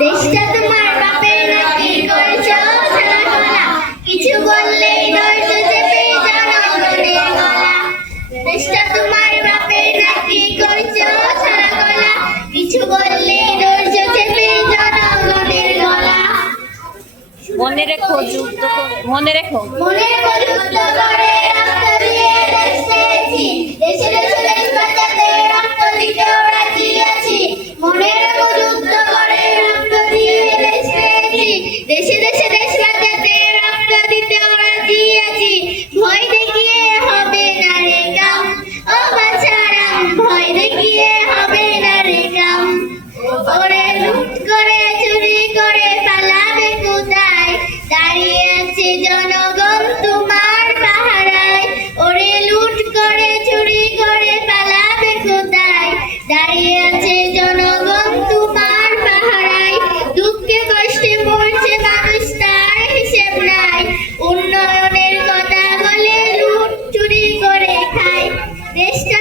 দেশটা তোমার বাপের নাকি করেছো ছানা গলা, কিছু বললেই ধৈর্য চেপে জনগণের গলা। দেশটা তোমার বাপের নাকি করেছো ছানা গলা, কিছু বললেই ধৈর্য চেপে জনগণের গলা। মনে রেখো যুদ্ধ মনে রেখো যুদ্ধ করে রক্ত দিয়ে দেশ পেয়েছি, দেশে দেশে দেশ বাঁচাতে রক্ত দিতেও রাজি আছি। মনে রেখো যুদ্ধ করে রক্ত দিয়ে দেশ পেয়েছি, দেশে দেশে দেশ বাঁচাতে রক্ত দিতেও রাজি আছি। ভয় দেখিয়ে হবে না রে কাম, ও বাছারাম, ভয় দেখিয়ে হবে না রে কাম। ওরে লুট করে চুরি করে পালাবে কোথায়, দাঁড়িয়ে আছে জনগণ তোমার পাহারায়। ওরে লুট করে চুরি করে পালাবে কোথায়, দাঁড়িয়ে আছে জনগণ তোমার পাহারায়। দুঃখে কষ্টে পড়ছে মানুষ, তার হিসেব নাই, উন্নয়নের কথা বলে লুট চুরি করে খায়। দেশটা